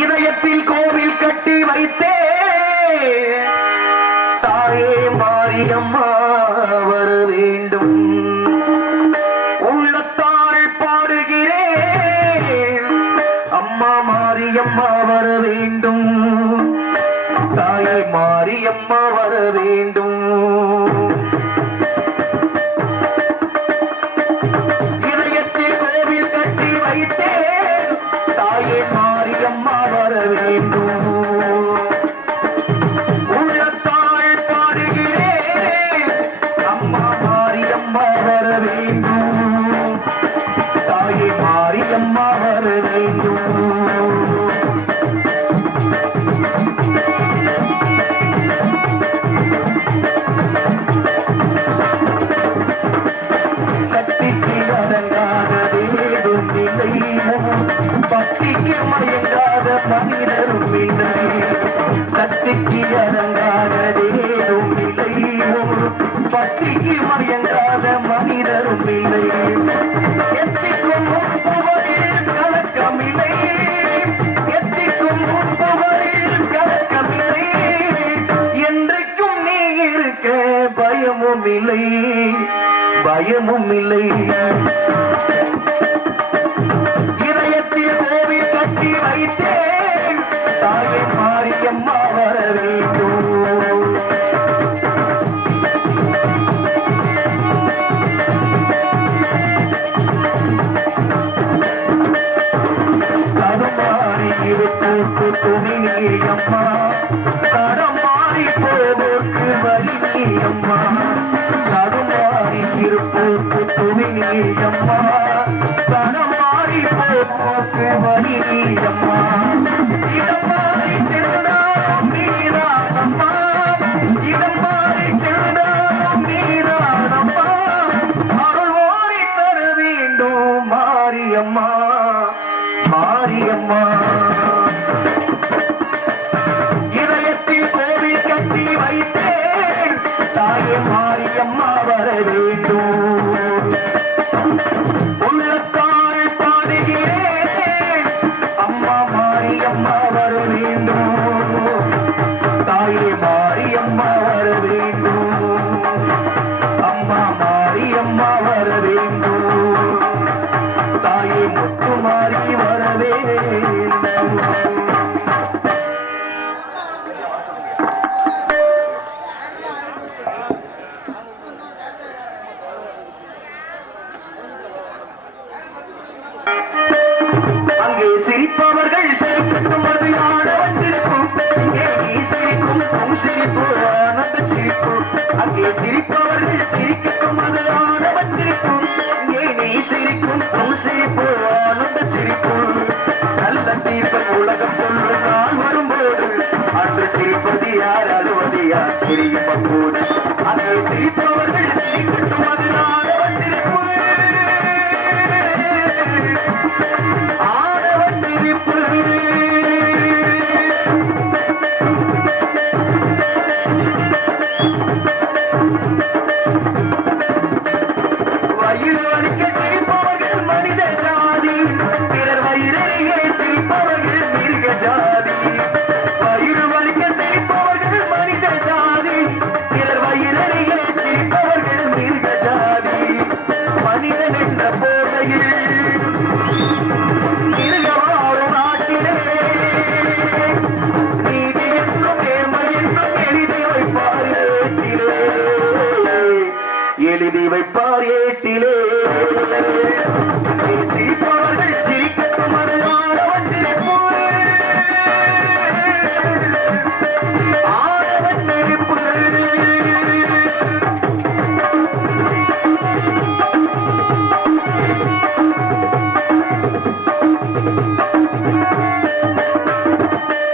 இதயத்தில் கோவில் கட்டி வைத்தே தாயே மாரியம்மா வர வேண்டும். உள்ளத்தால் பாடுகிறேன் அம்மா மாரியம்மா வர வேண்டும். தாயே மாரியம்மா வர வேண்டும். இதயத்தில் கோவில் கட்டி வைத்தே தாயே மாரியம்மா வர வேண்டும். உள்ளத்தால் பாடுகிறேன் அம்மா மாரியம்மா வர வேண்டும். தாயே மாரியம்மா வர வேண்டும். சக்திக்கு அடங்காததேதும் இல்லை, பக்திக்கு மயங்காத மனிதரும் இல்லை. சக்திக்கு அடங்காததேதும் இல்லை, பக்திக்கு மயங்காத மனிதரும் இல்லை. எத்திக்கும் முன்புகளில் கலக்கமில்லை, எத்திக்கும் முன்புகளில் கலக்கமில்லை. என்றைக்கும் நீ இருக்க பயமும் இல்லை, பயமும் இல்லை. இதயத்தில் கோவில் கட்டி வைத்தேன் தாயே மாரியம்மா வர வேண்டும். தடுமாறி இருப்போர்க்கு துணை நீ அம்மா, தடமாறி போவோர்க்கு வழி நீ அம்மா. தடுமாறி இருப்போர்க்கு துணை நீ அம்மா, தடமாறி போவோர்க்கு வழி நீ அம்மா. இடம் மாறி சென்றாலும் நீதான் அம்மா, இடம் மாறி சென்றாலும் தாயே மாரியம்மா வர வேண்டும். உள்ளத்தால் பாடுகிறேன் அம்மா மாரியம்மா வர வேண்டும். தாயே மாரியம்மா வர வேண்டும். அம்மா மாரியம்மா வர வேண்டும். தாயே முத்து மாறி வர வேண்டும். அங்கே சிரிப்பவர்கள் சிரிக்கட்டும், அது ஆடவன் சிரிப்பும். இங்கே நீ சிரிக்கும் உன் சிரிப்பு ஆனந்த சிரிப்பு. அங்கே சிரிப்பவர்கள் சிரிக்கட்டும், அது ஆடவன் சிரிப்பும். இங்கே நீ சிரிக்கும் உன் சிரிப்பு ஆனந்த சிரிப்பு. நல்ல தீபம் உலகம் சொல்லும் நாள் வரும்போது அன்று சிரிப்பது யார் அழுவது யார் தெரியும் அப்போது. அங்கே சிரிப்பவர்கள் சிரிக்கட்டும், அது ஆடவன் சிரிப்பு. வயிறு வலிக்க சிரிப்பவர்கள் மனித ஜாதி, பிறர் வயிறையே சிரிப்பவர்கள் மிருக ஜாதி. வயிறு வலிக்க சிரிப்பவர்கள் மனித ஜாதி, பிறர் வயிறையே சிரிப்பவர்கள் மிருக ஜாதி. மனிதன் என்ற போதையில் மிருகவாழும் நாட்டிலே நீதி என்றும் நேர்மை என்றும் எழுதி வைப்பார் ஏட்டிலே, எழுதி வைப்பார் ஏட்டிலே. சிரிப்பவர்கள் சிரிக்கட்டும், அது ஆடவன் சிரிப்பு. ஆடவன் சிரிப்பு.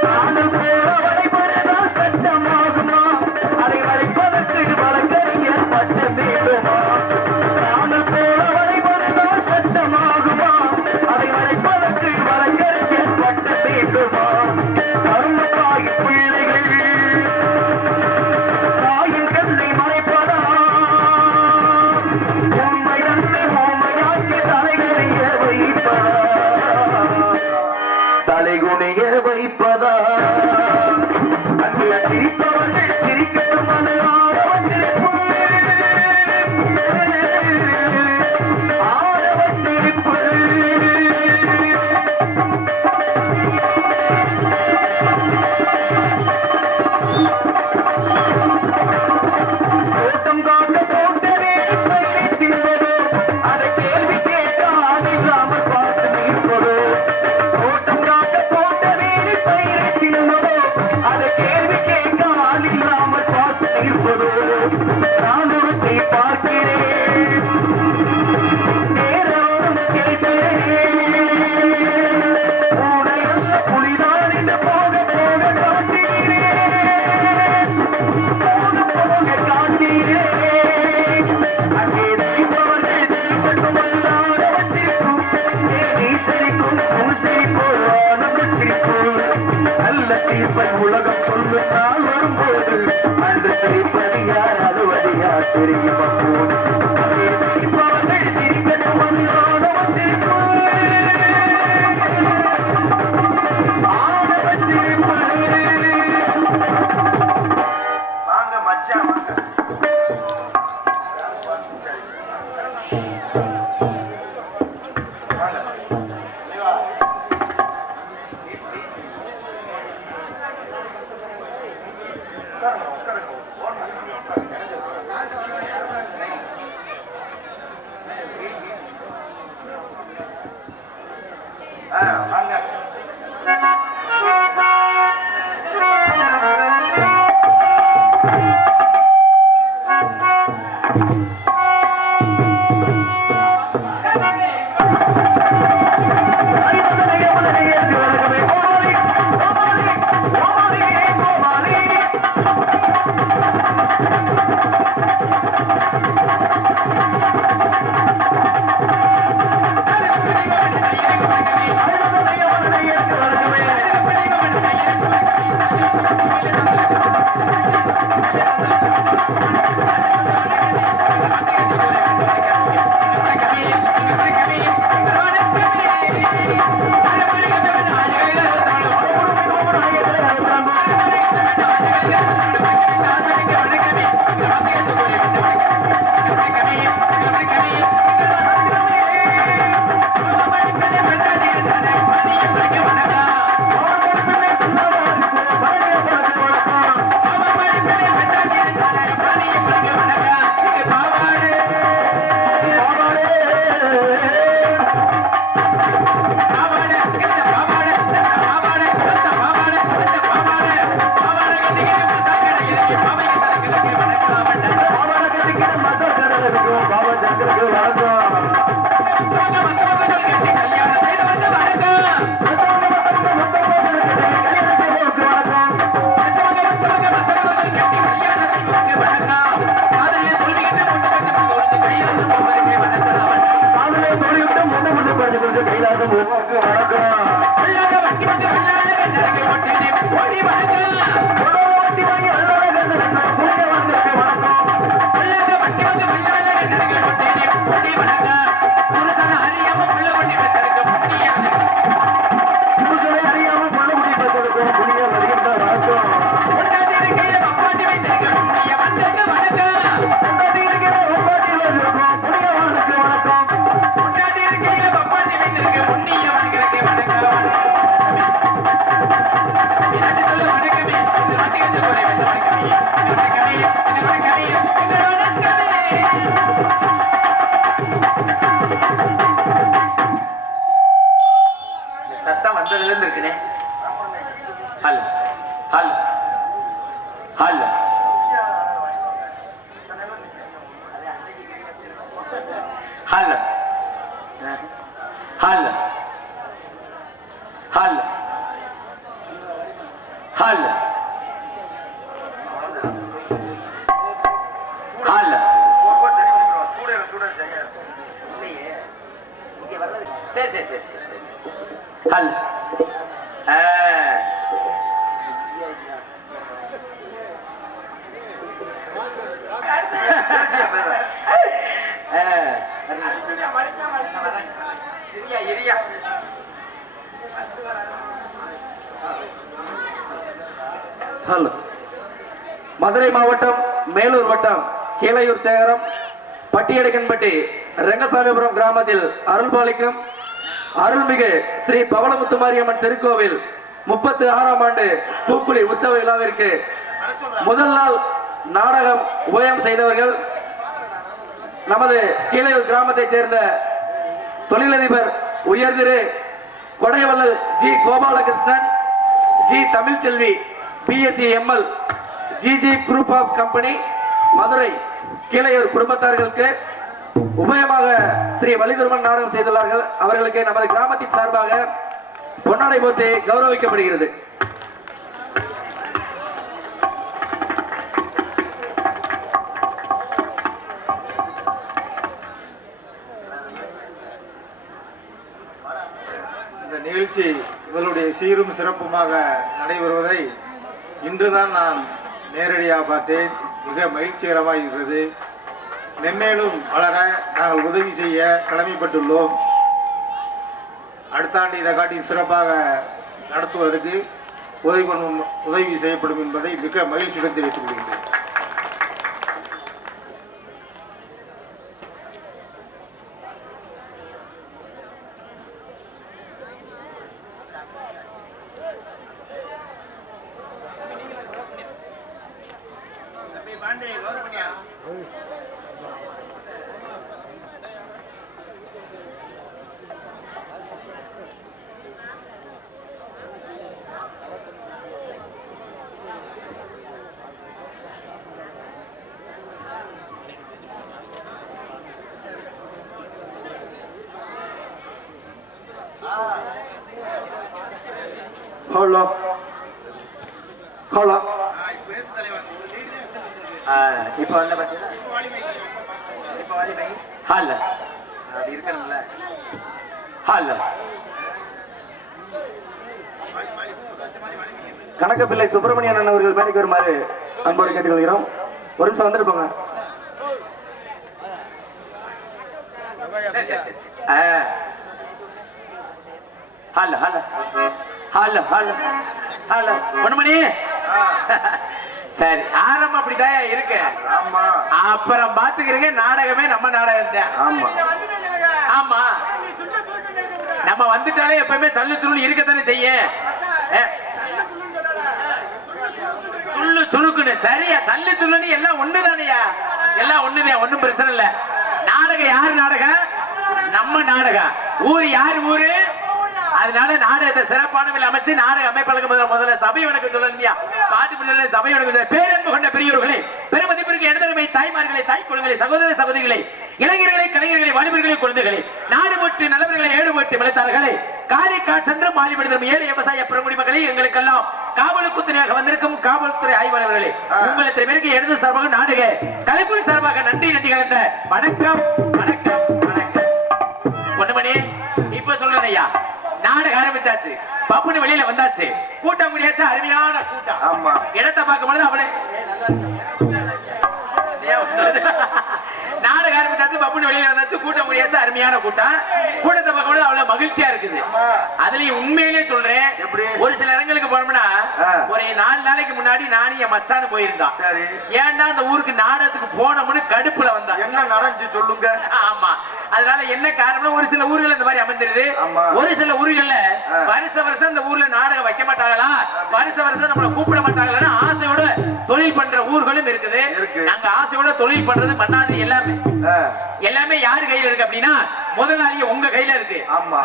நாங்கள் போல வளைப்பதுதான் சட்டமாகுமா? அதை வளைப்பதற்கு வழக்கறிஞர் பட்டம் வேண்டுமா? நாங்கள் போல வளைப்பதுதான் சட்டமாகுமா? அதை வளைப்பதற்கு வழக்கறிஞர் பட்டம் வேண்டுமா? கருமத்தாய் பிள்ளைகள் தாயின் கண்ணை மறைப்பதா? உண்மை தன்னை ஊமையாக்கி தலைகுனிய வைப்பதா? தலைகுனிய வைப்பதா? அங்கே சிரிப்பவர்கள் சிரிக்கட்டும், அது ஆடவன் சிரிப்பு. ஆடவன் சிரிப்பு. தோட்டம் காக்க போட்டவே பயிரை தின்பதோ, அதை கேள்வி கேட்டால் இல்லாமல் பார்த்து நிற்பதோ. தோட்டம் காக்க போட்டவே பயிரை தின்பதோ, அதை கேள்வி கேட்டால் இல்லாமல் பார்த்து நிற்பதோ. நான் ஒருத்தை பார்க்கிறேன், நேரவரும் கேட்கிறேன். உடையல்ல புலிதான் என்று போக போக காட்டுகிறேன், போக போக காட்டுகிறேன். அங்கே சிரிப்பவர்கள் சிரிக்கட்டும், அது ஆடவன் சிரிக்கும். நீ சிரிக்கும் உன் சிரிப்பு ஆனந்த சிரிப்பு. நல்ல தீர்ப்பை உலகம் சொல்லும் நாள் வரும்போது அன்று சிரிப்பது யார் அழுவது யார் தெரியும் அப்போது. அங்கே சிரிப்பவர்கள் சிரிக்கட்டும், அது ஆடவன் சிரிப்பு. ஆடவன் சிரிப்பு. வாங்க மச்சான் வாங்க. வாங்க. சத்தம் வந்ததுல இருந்து இருக்குனே. ஹல் ஹல் ஹல் ஹல் ஹல் ஹல் ஹல் ஹல் சரி சரி சரி சரி சரி சரி ஹல் மதுரை மாவட்டம் மேலூர் வட்டம் கீழையூர் சேகரம் பட்டியடக்கன்பட்டி ரெங்கசாமிபுரம் கிராமத்தில் அருள்பாலிக்கும் அருள்மிகு ஸ்ரீ பவளமுத்துமாரியம்மன் திருக்கோவில் 36ஆம் ஆண்டு பூக்குழி உற்சவ விழாவிற்கு முதல் நாள் நாடகம் உபயம் செய்தவர்கள் நமது கீழையூர் கிராமத்தைச் சேர்ந்த தொழிலதிபர் உயர்திரு கொடைவள்ளல் G Gopalakrishnan, G Tamilselvi, BSc ML, GG group of company Madurai Keelaiyur குடும்பத்தார்களுக்கு உபயமாக ஸ்ரீ வள்ளிதுர்மன் நாடகம் செய்துள்ளார்கள். அவர்களுக்கு நமது கிராமத்தின் சார்பாக பொன்னாடை போர்த்தி கௌரவிக்கப்படுகிறது. இந்த நிகழ்ச்சி இவருடைய சீரும் சிறப்புமாக நடைபெறுவதை இன்றுதான் நான் நேரடியாக பார்த்தேன். மிக மகிழ்ச்சிகரமாக இருக்கிறது. மென்மேலும் வளர நாங்கள் உதவி செய்ய கடமைப்பட்டுள்ளோம். அடுத்த ஆண்டு இதை காட்டி சிறப்பாக நடத்துவதற்கு உதவி செய்யப்படும் என்பதை மிக மகிழ்ச்சியுடன் தெரிவித்துக் கொள்கின்றேன். ஹலோ ஹலோ இப்ப வந்து பாத்தீங்கன்னா ஹல் அப்படி இருக்கணும்ல. ஹல் கணக்கப்பிள்ளை சுப்பிரமணியன் அவர்கள் மேடைக்கு வருமாறு அன்போடு கேட்டுக்கொள்கிறோம். ஒரு நிமிஷம் வந்துட்டு போங்க. ஹல் ஹல் ஹல் ஹல் ஹல் பொன்மணி. சரி, ஆரம்பம் அப்படிதான் இருக்கு. ஆமா, அப்புறம் பாத்துக்கிறீங்க. நாடகமே நம்ம நாடகம் தான். ஆமா ஆமா, நம்ம வந்துட்டாலே எப்பவுமே சல்லு சுருள் இருக்கத்தானே செய்ய. சுள்ளு சுருக்குன்னு சரியா, சல்லு சுள்ளுன்னு எல்லாம் ஒண்ணுதானையா, எல்லாம் ஒண்ணுதான், ஒண்ணும் பிரச்சனை இல்ல. நாடகம் யாரு நாடகம்? நம்ம நாடகம். ஊரு யாரு ஊரு? அதனால நாடகத்தை சிறப்பான அமைச்சு நாடக அமைப்பாளருக்கு முதல்ல சபை வணக்கம் சொல்லலையா? பாட்டு முடிஞ்ச சபை வணக்கம். பேரன்பு கொண்ட பெரியோர்களே, பெருமதிப்பிற்கு இடதலைமை தாய்மார்களை, தாய் குழந்தைகளை, சகோதர சகோதரிகளை, இளைஞர்களை, கலைஞர்களை, வாலிபர்களை, குழந்தைகளை, நாடு போட்டு நல்லவர்களை, ஏடு போட்டு விளைத்தார்களே, காலைக்கால் சென்று மாலிபடுத்தும் ஏழை விவசாய பெருங்குடி மக்களை, எங்களுக்கெல்லாம் காவலுக்கு துணையாக வந்திருக்கும் காவல்துறை ஆய்வாளர்களே, உங்கள் இத்தனை பேருக்கு எழுது சார்பாக நாடக கலைக்குழு சார்பாக நன்றி கலந்த வணக்கம் வணக்கம் வணக்கம். பொன்னுமணி, இப்ப சொல்றேன் ஐயா, நாடகம் ஆரம்பிச்சாச்சு, பப்புனு வெளியில வந்தாச்சு, கூட்டம் முடியாச்சு, அருமையான கூட்டம். ஆமா, இடத்தை பார்க்கும் பொழுது அவளே நாடகம் ஆரம்பிச்சாச்சு, பப்புனு வெளியில வந்தாச்சு, கூட்டம் முடியாச்சு, அருமையான கூட்டம். கூட்டத்தை பார்க்கும் பொழுது அவ்வளவு மகிழ்ச்சியா இருக்குது. அதுலயும் உண்மையிலேயே சொல்றேன், ஒரு சில இடங்களுக்கு போனோம்னா ஒரு 4 நாளைக்கு முன்னாடி நானும் என் மச்சானு போயிருந்தான். ஏன்டா அந்த ஊருக்கு நாடகத்துக்கு போனோம்னு கடுப்புல வந்தா. என்ன நடந்துச்சு சொல்லுங்க. ஆமா, அதனால என்ன காரணம், ஒரு சில ஊர்கள் இந்த மாதிரி அமைந்திருது. ஒரு சில ஊர்கள்ல வருஷம் இந்த ஊர்ல நாடகம் வைக்க மாட்டாங்களா, வருஷம் நம்மள கூப்பிட மாட்டாங்களா ஆசையோட தொழில் பண்ற ஊர்களும் இருக்குது. நாங்க ஆசையோட தொழில் பண்றது பண்ணாது எல்லாமே யாரு கையில இருக்கு அப்படின்னா, முதலாளிய உங்க கையில இருக்கு.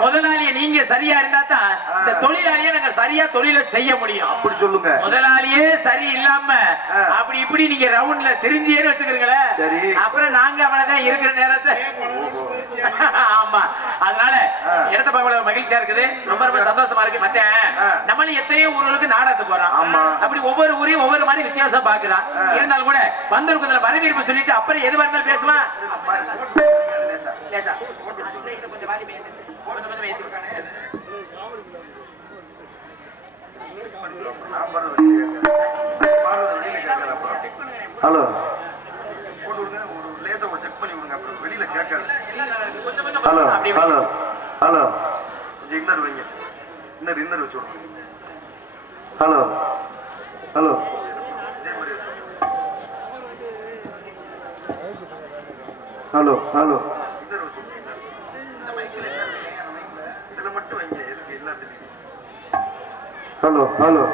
முதலாளிய நீங்க சரியா இருந்தா தான் இந்த தொழிலாளிய நாங்க சரியா தொழிலை செய்ய முடியும். அப்படி சொல்லுங்க. முதலாளியே சரி இல்லாம அப்படி இப்படி நீங்க ரவுண்ட்ல தெரிஞ்சேன்னு வச்சுக்கிறீங்களே, அப்புறம் நாங்க அவ்வளவுதான் இருக்கிற நேரத்தை. ஆமா, அதனால இடத்த பார்க்க மகிழ்ச்சியா இருக்குது, ரொம்ப ரொம்ப சந்தோஷமா இருக்கு. மச்சான், நம்மளும் எத்தனையோ ஊர்களுக்கு நாடகத்துக்கு போறோம். அப்படி ஒவ்வொரு ஊரையும் ஒவ்வொரு மாதிரி வித்தியாசம் பாக்குறான். இருந்தாலும் கூட வந்திருக்கிறதுல வரவேற்பு சொல்லிட்டு அப்புறம் எது வந்தாலும் பேசுவான். Hello, hello hello hello, inner வைங்க, இன்னர் வச்சு விடுங்க. ஹலோ ஹலோ ஹலோ ஹலோ, இதுல மட்டும் வைங்க, எதுக்கு எல்லாத்துலயும். ஹலோ ஹலோ,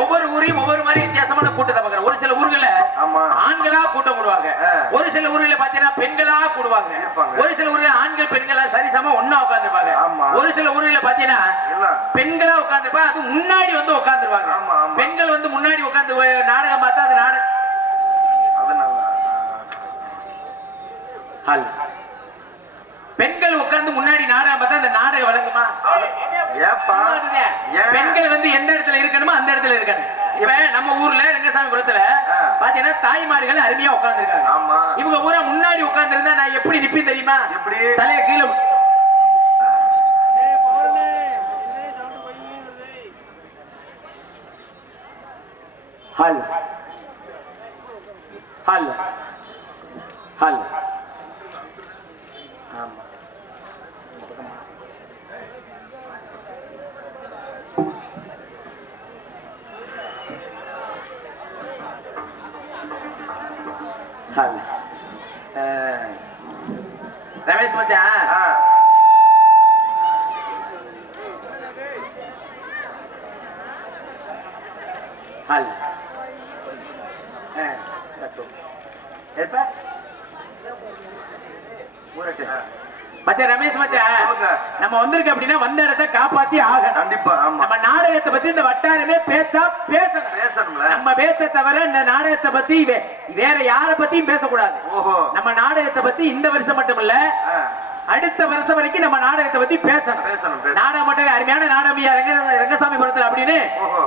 ஒவ்வொரு ஊரையும் ஒவ்வொரு மாதிரி வித்தியாசமான கூட்டத்தை பார்க்கிறோம். ஒரு சில ஊர்கள ஆண்களா கூட்டம் கூடுவாங்க, ஒரு சில ஊர்ல பாத்தீங்கன்னா பெண்களா கூடுவாங்க, ஒரு சில ஊர்ல ஆண்கள் பெண்களா சரிசமா ஒன்னா உட்கார்ந்துருப்பாங்க, ஒரு சில ஊர்ல பாத்தீங்கன்னா பெண்களா உட்கார்ந்துருப்பா, அது முன்னாடி வந்து உட்கார்ந்துருவாங்க. பெண்கள் வந்து முன்னாடி உட்கார்ந்து நாடகம் பார்த்தா அது நாடகம் பெண்கள் உட்கார்ந்து முன்னாடி நாடகம் பார்த்தா அந்த நாடகம் வழங்குமா? பெண்கள் வந்து எந்த இடத்துல இருக்கணுமோ அந்த இடத்துல இருக்கணும். இப்ப நம்ம ஊர்ல ரங்கசாமிபுரத்துல பாத்தீங்கன்னா தாய்மார்கள் அருமையா உட்கார்ந்துருக்காங்க. ஆமா. இவங்க ஊரா முன்னாடி உட்கார்ந்து இருந்தா நான் எப்படி நிப்பேன் தெரியுமா? எப்படி? தலைய கீழே ஹல் ஹல் ஹல். ஆமா. ஹல். ரமேஷ் மச்சான், ஹல். மச்சான் ரமேஷ் மச்சான், நம்ம வந்திருக்க அப்படின்னா வந்த இடத்தை காப்பாத்தி ஆகணும். கண்டிப்பா. ஆமா. நம்ம நாடகத்தை பத்தி இந்த வட்டாரமே பேச்சா பேசணும். நம்ம பேச்ச தவிர இந்த நாடகத்தை பத்தி வேற யார பத்தியும் பேசக்கூடாது. ஓஹோ. நம்ம நாடகத்தை பத்தி இந்த வருஷம் மட்டும் இல்ல, அடுத்த வருஷம் வரைக்கும் நம்ம நாடகத்தை பத்தி பேசணும். நாடகம் மட்டும் அருமையான நாடகமியா ரங்கசாமிபுரத்துல அப்படின்னு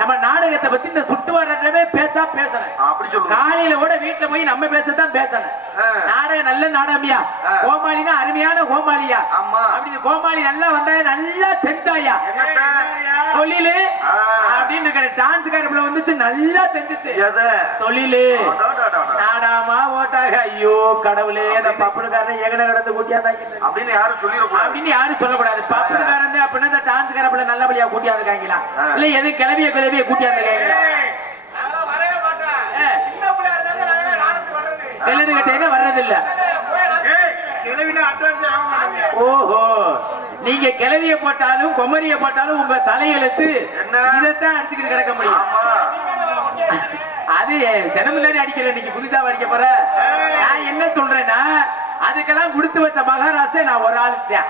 நம்ம நாடகத்தை பத்தி இந்த சுற்றுவாரமே பேச்சா பேசணும். அப்படி சொல்லுங்க. காலையில கூட வீட்டுல போய் நம்ம பேசத்தான் பேசணும். நாடகம் நல்ல நாடகமியா, கோமாளினா அருமையான கோமாளியா, அப்படி கோமாளி நல்லா வந்தா நல்லா செஞ்சாயா தொழிலு அப்படின்னு டான்ஸ்காரப்புல வந்துச்சு, நல்லா செஞ்சுச்சு தொழிலு. நாடாமா ஓட்டாக, ஐயோ கடவுளே, அந்த பப்பனுக்காரன் எங்கன கடந்து கூட்டியாந்தாங்க அப்படின்னு யாரும் சொல்லிடக்கூடாது. அப்படின்னு யாரும் சொல்லக்கூடாது. பப்பனுக்காரன் அப்படின்னா இந்த டான்ஸ்காரப்புல நல்லபடியா கூட்டியாந்துருக்காங்களா, இல்ல எது கிளவிய கூட்டியாந்துருக்காங்களா? கிளவி கட்டேன்னா வர்றதில்ல. ஓஹோ, நீங்க கிளவிய போட்டாலும் குமரிய போட்டாலும் உங்க தலையெழுத்து இதைத்தான் அடிச்சுக்கிட்டு கிடக்க முடியும். அது தினமும் தானே அடிக்கிற, இன்னைக்கு புதுசா அடிக்க போற. நான் என்ன சொல்றேன்னா, அதுக்கெல்லாம் கொடுத்து வச்ச மகாராசே நான் ஒரு ஆள் தான்.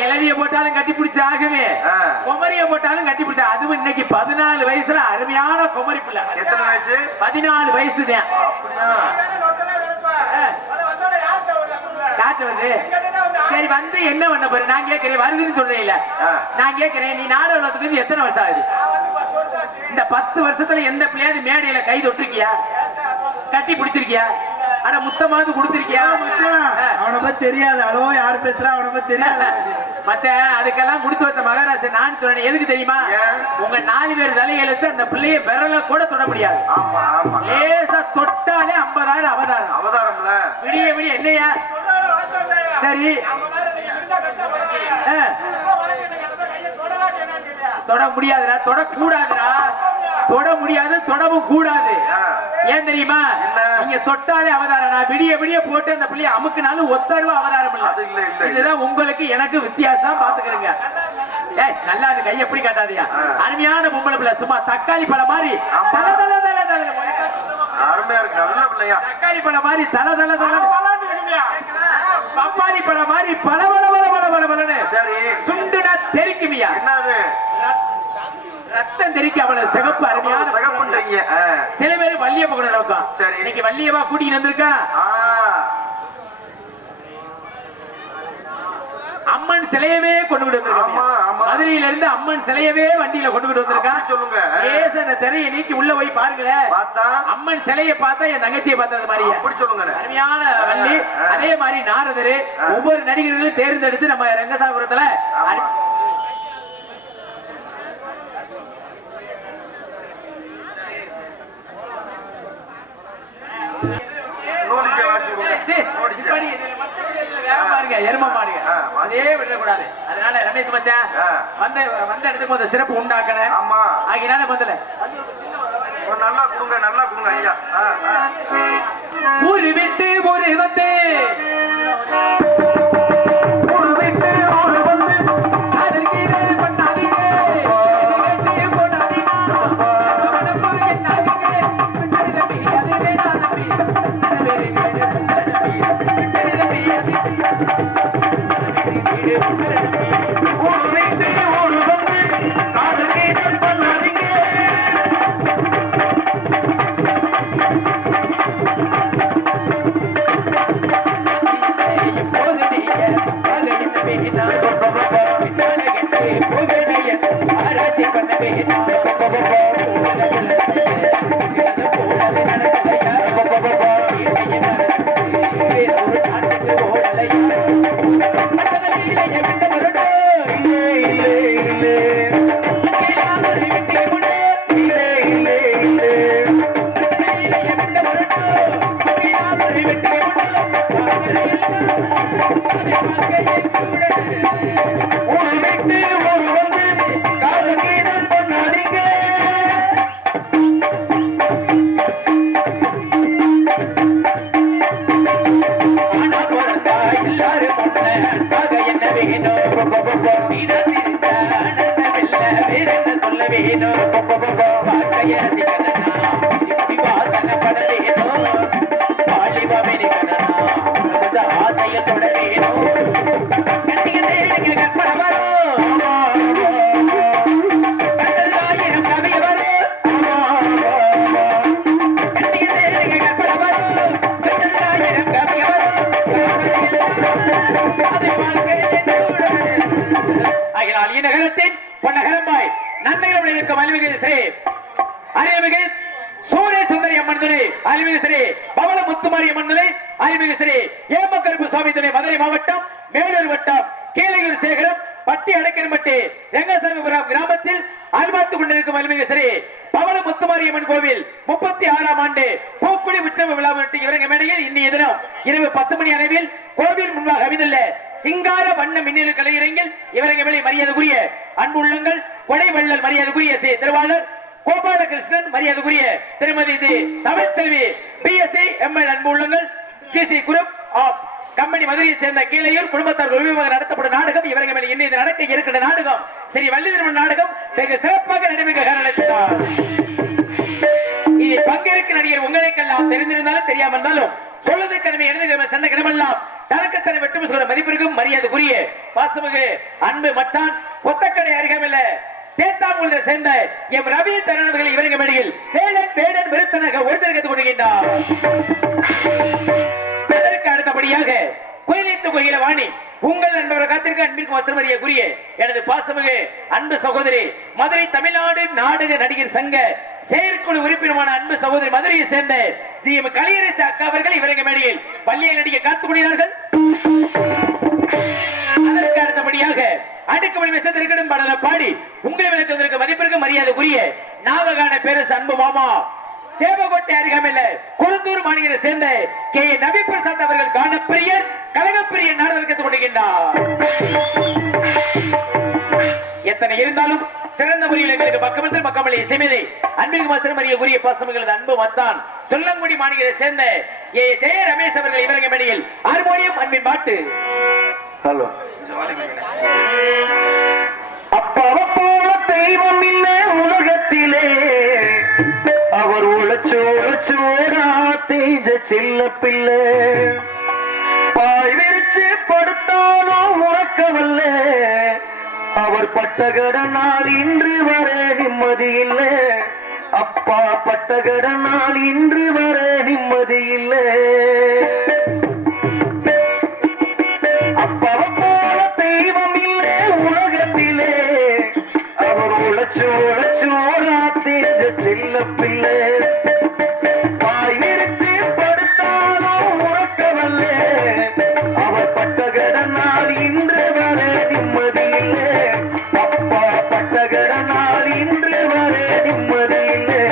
கிளவிய போட்டாலும் கட்டி பிடிச்ச ஆகவே, குமரிய போட்டாலும் கட்டி பிடிச்ச. அதுவும் இன்னைக்கு 14 வயசுல அருமையான குமரி பிள்ளை. எத்தனை வயசு? 14 வயசு தான். காட்டுவது சரி, வந்து என்ன பண்ண போற? நான் கேட்கிறேன், வருதுன்னு சொல்றேன் இல்ல, நான் கேட்கிறேன், நீ நாடக உலகத்துக்கு எத்தனை வருஷம் ஆகுது? இந்த 10 வருஷத்துல எந்த பிள்ளையாவது மேடையில கை தொட்டிருக்கியா, கட்டி பிடிச்சிருக்கியா, ஆனா முத்தமாவது கொடுத்திருக்கியா? அவனை பத்தி தெரியாது. அளவோ யாரு பேசுறா அவனை பத்தி தெரியாது மச்சான். அதுக்கெல்லாம் கொடுத்து வச்ச மகாராஜன் நான் சொன்னேன். எதுக்கு தெரியுமா? உங்க 4 பேர் தலையெழுத்து அந்த பிள்ளைய விரல கூட தொட முடியாது. லேசா தொட்டாலே 50,000 அவதாரம்ல. விடிய விடிய இல்லையா? சரி, தொட முடியாதுடா, தொடக்கூடாதுடா, தொட முடியாது, தொடவும் கூடாது. ஏன் தெரியுமா? நீங்க தொட்டாலே அவதாரம். விடிய விடிய போட்டு அந்த பிள்ளைய அமுக்குனாலும் ஒத்தருவா அவதாரம் இல்ல. இதுதான் உங்களுக்கு எனக்கு வித்தியாசம், பாத்துக்கிறீங்க. நல்லா அந்த கையை எப்படி காட்டாதியா? அருமையான பொம்பளை பிள்ளை, சும்மா தக்காளி பழம் மாதிரி அருமையா இருக்கு, நல்ல பிள்ளையா. தக்காளி பழம் மாதிரி தல தல தல, பப்பாளி பழம் மாதிரி பல பல பல பல பல பலன்னு. சரி, சுண்டுனா தெரிக்குமியா? என்னது? ரத்தம் தெரிக்க. அவளை சிகப்பு, அருமையான சிகப்புன்றீங்க. சில பேர் வள்ளியப்ப கூட நடக்கும். சரி, இன்னைக்கு வள்ளியவா கூட்டிட்டு வந்திருக்கா. அம்மன் சிலையவே கொண்டு வந்திருக்கா. மதுரையில இருந்து அம்மன் சிலையவே வண்டியில கொண்டு வந்திருக்கா. சொல்லுங்க. அந்த திரையை நீக்கி உள்ள போய் பாருங்களேன். அம்மன் சிலையை பார்த்தா என் தங்கச்சியை பார்த்தது மாதிரி. அப்படி சொல்லுங்க. அருமையான வள்ளி. அதே மாதிரி நாரதரு ஒவ்வொரு நடிகர்களும் தேர்ந்தெடுத்து நம்ம ரங்கசாபுரத்துல எரும மாடுங்க, அதே விடக்கூடாது. அதனால ரமேஷ் மச்சான் வந்த இடத்துக்கு சிறப்பு உண்டாக்கணும். ஆமா, ஆகினால முதல்ல நல்லா கொடுங்க, நல்லா கொடுங்க ஐயா. ஊரு விட்டு ஊரு வந்து, ஊரு விட்டு ஊரு வந்து, அதற்கு பண்ணாதீங்க, இந்நகரத்தின் பொன்னகரம்பாய் நன்மைகள் இருக்கும் அலுவலக ஸ்ரீ அரியமிகு சூரிய சுந்தரி அம்மன் திரை அலுவலக ஸ்ரீ பவள முத்துமாரி அம்மன் திரை அலுவலக ஸ்ரீ ஏமக்கருப்பு சுவாமி திரை மதுரை மாவட்டம் மேலூர் வட்டம் கீழயூர் சேகரம் பட்டி அடைக்கன்பட்டி ரெங்கசாமிபுரம் கிராமத்தில் அல்வாத்துக் கொண்டிருக்கும் அலுவலக ஸ்ரீ பவள முத்துமாரியம்மன் கோவில் 36ஆம் ஆண்டு பூக்குடி உற்சவ விழாவிட்டு இவரங்க மேடையில் இன்றைய தினம் இரவு 10 மணி அளவில் கோவில் முன்பாக அமைந்துள்ள சிங்கார வண்ண மின்னலு கலையரங்கில் இவரங்க மேடை மரியாதைக்குரிய அன்பு உள்ளங்கள் கொடை வள்ளல் மரியாதைக்குரிய சி திருவாளர் கோபாலகிருஷ்ணன் மரியாதைக்குரிய திருமதி சி தமிழ்ச்செல்வி பிஎஸ்சி எம்எல் அன்பு உள்ளங்கள் சிசி குரூப் ஆஃப் கம்பெனி மதுரையை சேர்ந்த கீழையூர் குடும்பத்தார் உரிமையாக நடத்தப்படும் நாடகம் இவரங்க மேல் இன்னைக்கு நடக்க இருக்கிற நாடகம் ஸ்ரீ வள்ளி திருமண நாடகம் வெகு சிறப்பாக நடைபெற காரணத்தினார் இதில் பங்கேற்க நடிகர் உங்களுக்கெல்லாம் தெரிந்திருந்தாலும் தெரியாம இருந்தாலும் சொல்லுது கடமை எழுதுகிற சென்ற கிடமெல்லாம் தனக்குத்தனை வெட்டும் சொல்ல மதிப்பிற்கும் மரியாதைக்குரிய பாசமிகு அன்பு மச்சான் பொத்தக்கடை அருகாமையில தேத்தாங்குளத்தை சேர்ந்த எம் ரவி தரணவர்கள் இவரங்க மேடையில் வேடன் வேடன் விருத்தனக ஒருத்தருக்கு கொடுக்கின்றார். அடுத்தபடியாக கோயிலீச்சு கோயில வாணி உங்கள் நண்பர்கள் காத்திருக்க அன்பிற்கு திருமதிக்குரிய எனது பாசமிகு அன்பு சகோதரி மதுரை தமிழ்நாடு நாடக நடிகர் சங்க செயற்குழு உறுப்பினரான அன்பு சகோதரி மதுரையை சேர்ந்த ஜி எம் கலியரசு அக்கா அவர்கள் இவரங்க மேடையில் பள்ளியில் நடிக்க காத்துக்கொள்கிறார்கள். அதற்கு அடுத்தபடியாக அடுக்குமணி மெசத்திற்கிடும் பாடல பாடி உங்களை விளக்குவதற்கு மதிப்பிற்கு மரியாதைக்குரிய நாவகான பேரரசு அன்பு மாமா தேவகோட்டை அருகாமையில் குருந்தூர் மாநிலத்தை சேர்ந்த கே நபி பிரசாத் அவர்கள் கானப்பிரியர் கலகப்பிரியர் நாடகத்துக்கு கொண்டிருக்கின்றார். எத்தனை இருந்தாலும் சிறந்த முறையில் எங்களுக்கு பக்கமிருந்து பக்கமல்லி இசைமேதை அன்பிற்கு மாத்திரம் அறியக்கூடிய பாசமங்களது அன்பு மச்சான் சொல்லங்குடி மாநிலத்தை சேர்ந்த ஏ ஜெய ரமேஷ் அவர்கள் இவரங்க மேடையில் ஹார்மோனியம் அன்பின் பாட்டு. ஹலோ அப்பாவை போல தெய்வம் இல்ல உலகத்திலே அவர் உழைச்சோடா தேஞ்ச செல்ல பிள்ளை பாய் விரிச்சு படுத்தாலும் உறக்கவல்ல அவர் பட்டகடனால் இன்று வர நிம்மதி இல்ல அப்பா பட்டகடனால் இன்று வர நிம்மதி இல்ல அப்பாவை போல தெய்வம் இல்ல உலகத்திலே அவர் உழைச்சோடா தேஞ்ச செல்ல பிள்ளை பாய் விரிச்சு படுத்தாலும் உறக்கவல்ல அவர் பட்டகடனால் இன்று வர நிம்மதி இல்லை அப்பா பட்டகடனால் இன்று வர நிம்மதி இல்லை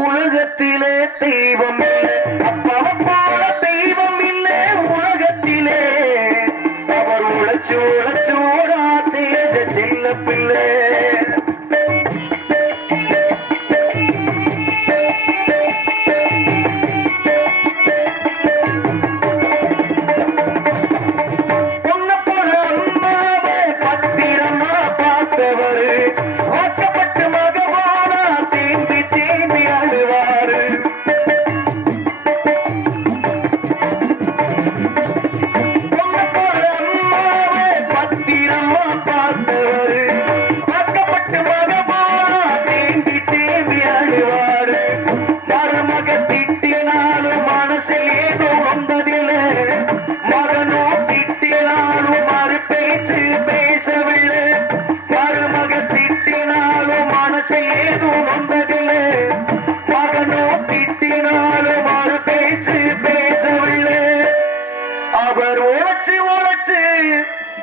உலகத்திலே தெய்வம் அப்பாவை போல தெய்வம் இல்லை உலகத்திலே அவர் உழைச்சோடா தேஜ செல்ல பிள்ளை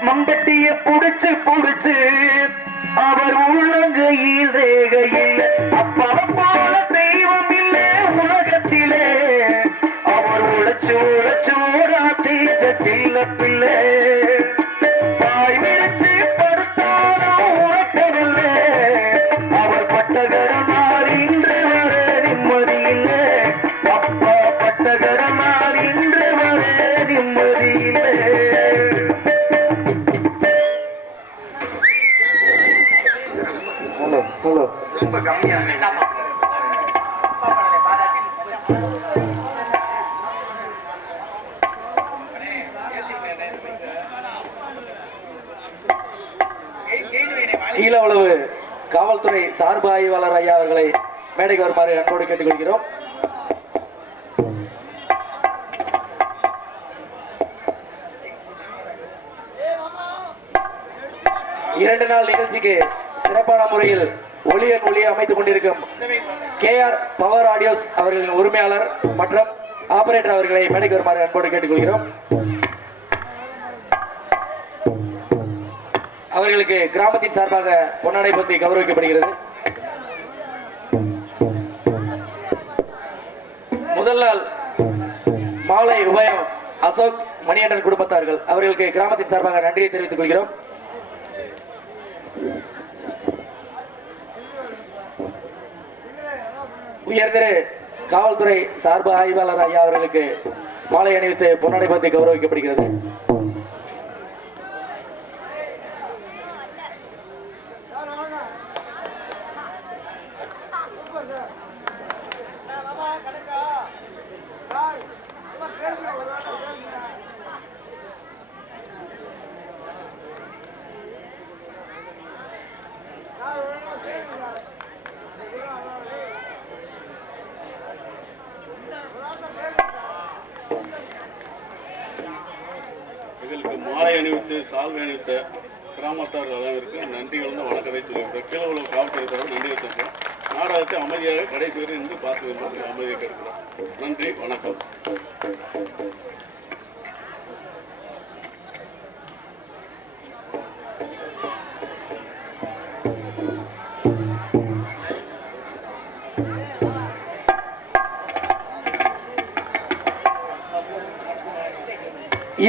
மம்பட்டிய புடிச்சு அவர் அவர் உள்ளங்கையில் ரேகையில் அப்பாவை போல தெய்வம் இல்லை உலகத்திலே அவர் உழைச்சு உழைச்சு ஓடாத்தீச்ச சின்ன பிள்ளை பாய் விரிச்சு படுத்தாலும் உறக்கவில்லை அவர் பட்டகரமார் இன்று வர நிம்மதியில்லை அப்பா பட்டகரமார் இன்று வர நிம்மதியில்லை ஹலோ ரொம்ப கம்மியா கீழவளவு காவல்துறை சார்பு ஆய்வாளர் ஐயா அவர்களை மேடைக்கு வருமாறு அன்போடு கேட்டுக்கொள்கிறோம். இரண்டு நாள் நிகழ்ச்சிக்கு சிறப்பான முறையில் ஒளியை அமைத்துக் கொண்டிருக்கும் KR பவர் ஆடியோஸ் அவர்களின் உரிமையாளர் மற்றும் ஆபரேட்டர் அவர்களை மேடைக்கு வருமாறு அன்போடு கேட்டுக்கொள்கிறோம். அவர்களுக்கு கிராமத்தின் சார்பாக பொன்னாடை பற்றி கௌரவிக்கப்படுகிறது. முதல் நாள் மாலை உபயம் அசோக் மணியண்டன் குடும்பத்தார்கள் அவர்களுக்கு கிராமத்தின் சார்பாக நன்றியை தெரிவித்துக் கொள்கிறோம். உயர்திரு காவல்துறை சார்பு ஆய்வாளர் ஐயா அவர்களுக்கு மாலை அணிவித்து பொன்னாடை பற்றி கௌரவிக்கப்படுகிறது. எங்களுக்கு மாலை அணிவித்து சால்வை அணிவித்த கிராமத்தார் அளவிற்கு நன்றி கலந்த வணக்கத்தை சொல்லிவிட்டோம். கீழே உள்ள காவல்துறை நன்றி வச்சிருக்கோம். நாடகத்தை அமைதியாக கடைசி வரை இருந்து பார்த்து வரும்போது அமைதியை கேட்கிறோம். நன்றி, வணக்கம்.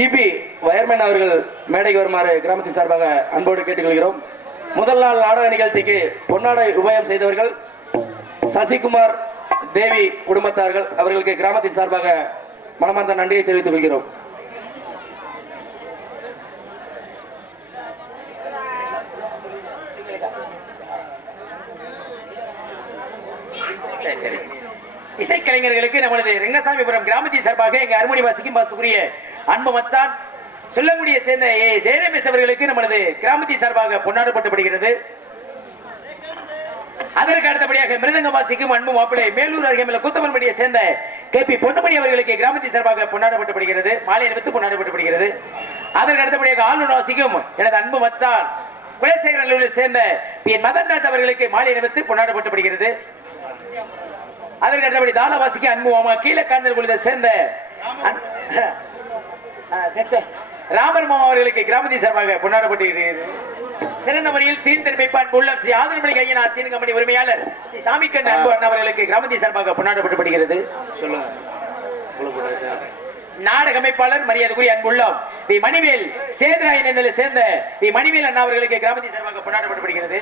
இபி வயர்மேன் அவர்கள் மேடைக்கு வருமாறு கிராமத்தின் சார்பாக அன்போடு கேட்டுக்கொள்கிறோம். முதல் நாள் நாடக நிகழ்ச்சிக்கு பொன்னாடை உபயம் செய்தவர்கள் சசிகுமார் தேவி குடும்பத்தார்கள் அவர்களுக்கு கிராமத்தின் சார்பாக மனமார்ந்த நன்றியை தெரிவித்துக் கொள்கிறோம். இசைக்கலைஞர்களுக்கு நமது ரெங்கசாமிபுரம் கிராமத்தின் சார்பாக எங்க அருமணி வாசிக்கும் பாசத்துக்குரிய அன்பு மச்சான் சொல்லக்கூடிய சேர்ந்த ஜெயரமேஷ் அவர்களுக்கு நமது கிராமத்தின் சார்பாக கொண்டாடப்பட்டுப்படுகிறது. அதற்கு அடுத்தபடியாக மிருதங்க வாசிக்கும் அன்பு மாப்பிள்ளை மேலூர் அருகேயுள்ள கூத்தமன்படியை சேர்ந்த KP பொன்னுமணி அவர்களுக்கு கிராமத்தின் சார்பாக கொண்டாடப்பட்டுப்படுகிறது. மாலை அணிவித்து கொண்டாடப்பட்டுப்படுகிறது. அதற்கு அடுத்தபடியாக ஆளுநர் வாசிக்கும் எனது அன்பு மச்சான் குலசேகரன் சேர்ந்த என் மதன்ராஜ் அவர்களுக்கு மாலை அணிவித்து கொண்டாடப்பட்டுப்படுகிறது. அதற்கு அடுத்தபடி தாளவாசிக்கு அன்பு மாமா கீழக்காந்தல் குழுவை சேர்ந்த ராமர் மாமா அவர்களுக்கு கிராமத்தின் சார்பாக கொண்டாடப்பட்டிருக்கிறது. சிறந்த முறையில் சீர்திருமைப்பான் உள்ள ஸ்ரீ ஆதரமணி ஐயனார் சீன் கம்பெனி உரிமையாளர் ஸ்ரீ சாமிக்கண் அன்பு அண்ணா அவர்களுக்கு கிராமத்தின் சார்பாக கொண்டாடப்பட்டுப்படுகிறது. நாடக அமைப்பாளர் மரியாதைக்குரிய அன்புள்ளம் தி மணிவேல் சேதுராயன் சேர்ந்த தி மணிவேல் அண்ணா அவர்களுக்கு கிராமத்தின் சார்பாக கொண்டாடப்பட்டுப்படுகிறது.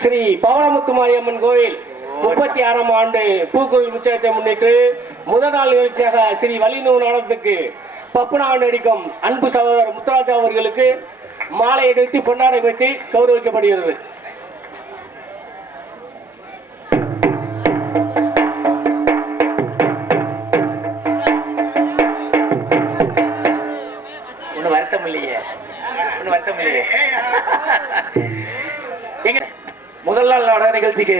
ஸ்ரீ பவளமுத்து மாரியம்மன் கோயில் 36ஆம் ஆண்டு பூக்கோயில் உற்சவத்தை முன்னிட்டு முதல் நாள் நிகழ்ச்சியாக ஸ்ரீ வள்ளிநூறு நாடகத்துக்கு பப்புனாக நடிக்கும் அன்பு சகோதரர் முத்துராஜா அவர்களுக்கு மாலை எடுத்து பொன்னாடை பெற்று கௌரவிக்கப்படுகிறது. முதல் நாள் நாடக நிகழ்ச்சிக்கு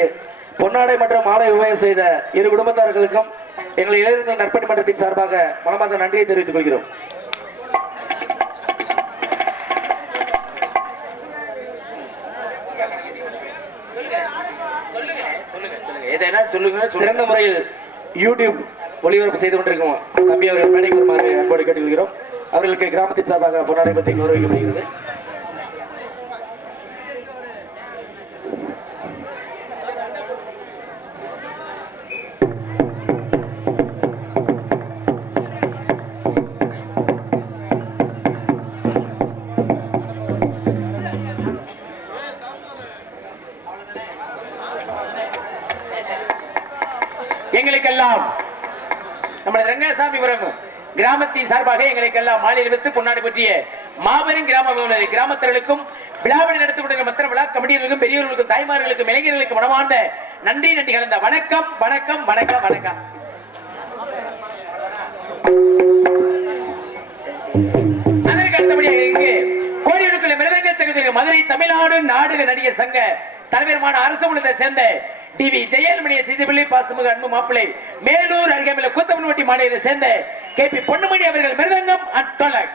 பொன்னாடை மற்றும் மாலை உபயம் செய்த இரு குடும்பத்தார்களுக்கும் எங்கள் இளைஞர்கள் நற்பணி மன்றத்தின் சார்பாக மனமார்ந்த நன்றியை தெரிவித்துக் கொள்கிறோம். சொல்லுங்க. சிறந்த முறையில் யூடியூப் ஒளிபரப்பு செய்து கொண்டிருக்கும் தம்பி அவர்கள் மேடைக்கு வருமாறு அன்போடு கேட்டுக்கொள்கிறோம். அவர்களுக்கு கிராமத்தின் சார்பாக பொன்னாடை பற்றி கௌரவிக்கப்படுகிறது. எங்களுக்கெல்லாம் நமது ரங்கசாமிபுரம் கிராமத்தின் சார்பாக எங்களுக்கெல்லாம் மாலை அணிவித்து பொன்னாடி பற்றிய மாபெரும் கிராமத்தர்களுக்கும் விழாவினை நடத்தக்கூடிய மற்ற விழா கமிட்டிகளுக்கும் பெரியவர்களுக்கும் தாய்மார்களுக்கும் இளைஞர்களுக்கும் மனமார்ந்த நன்றி கலந்த வணக்கம் வணக்கம் வணக்கம் வணக்கம். அதற்கு அடுத்தபடியாக இங்கு கோடியுடுக்குள்ள மிருதங்க சங்கத்திற்கு மதுரை தமிழ்நாடு நாடக நடிகர் சங்க தலைவருமான அரசு உள்ளதை சேர்ந்த டிவி ஜெயலமணியை சிசிபிள்ளி பாசமுக அன்பு மாப்பிள்ளை மேலூர் அருகாமையில் கூத்தமன்வட்டி மாநிலத்தை சேர்ந்த கேபி பொன்னுமணி அவர்கள் மிருதங்கம் அட்டோலக்.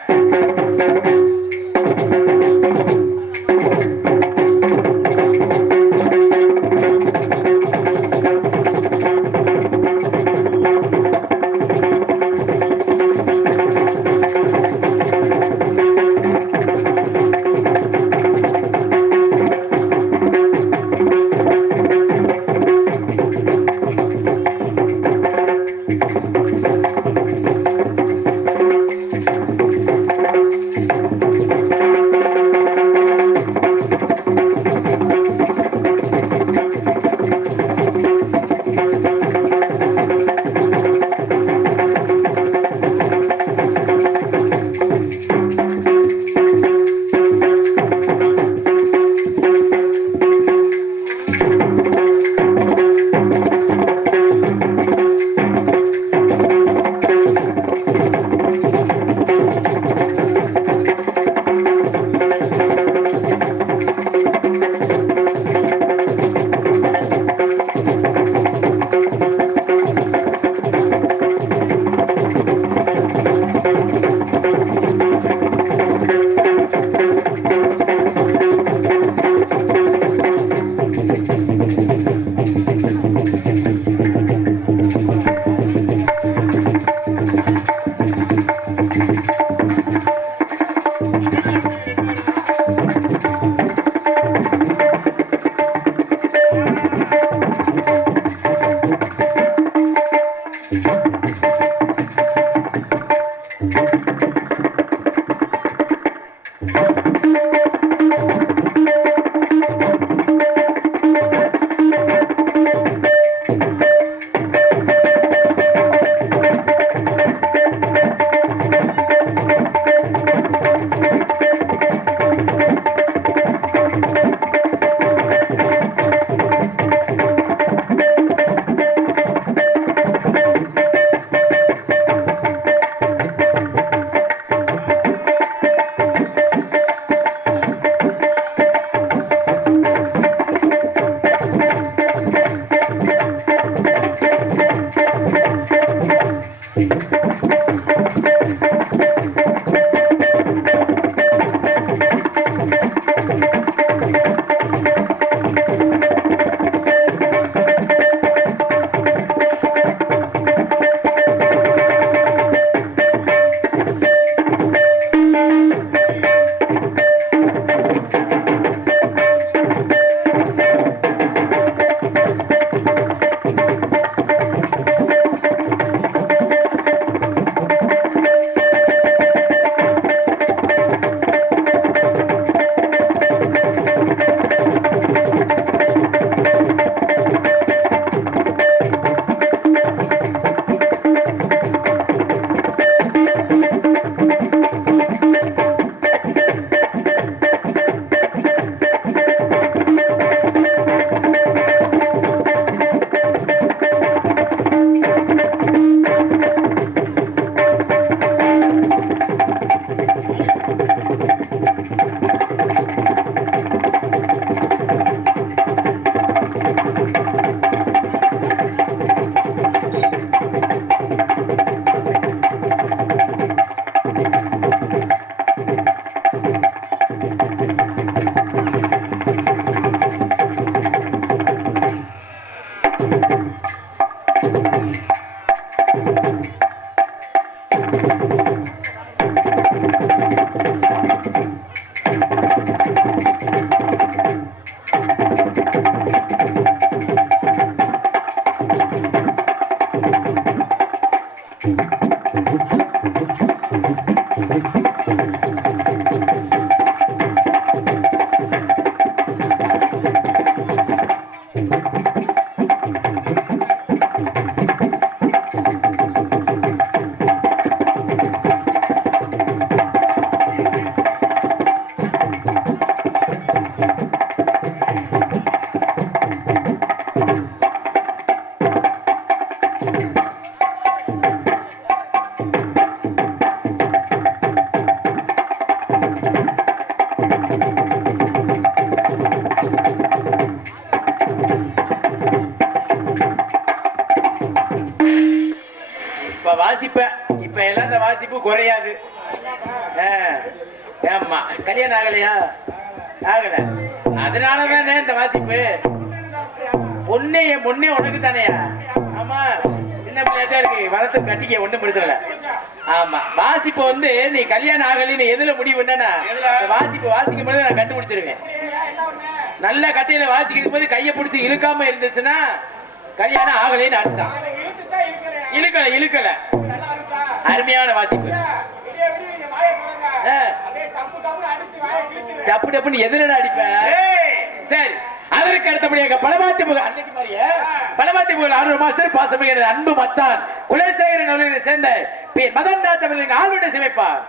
இப்ப வாசிப்பேன். இப்ப எல்லாம் இந்த வாசிப்பு குறையாது. ஆமா, கல்யாணம் ஆகலையா? ஆகல. அதனாலதானே இந்த வாசிப்பு. பொண்ணே உனக்கு தானேயா? ஆமா, சின்ன பிள்ளையா இருக்கு, வரத்து கட்டிக்க ஒண்ணும் முடிச்சல. ஆமா, வாசிப்பு வந்து நீ கல்யாணம் ஆகலின்னு எதுல முடிவு என்னன்னா, வாசிப்பு வாசிக்கும் போது நான் கண்டுபிடிச்சிருவேன். நல்ல கட்டையில வாசிக்கும் போது கையை பிடிச்சி இழுக்காம இருந்துச்சுன்னா கல்யாணம் ஆகலைன்னு அர்த்தம். இழுக்கல அருமையான வாசிப்பு. டப்பு டப்புன்னு எதிர அடிப்ப. சரி, அதற்கு அடுத்தபடியாக பலவாத்தி புகழ் அன்னைக்கு மாதிரியே பலவாத்தி புகழ் ஆர்வ மாஸ்டர் பாசமிகிற அன்பு மச்சான் குலசேகரன் அவர்களை சேர்ந்த பி மதன் ராஜ் அவர்களின் ஆளுநர் சிமைப்பார்.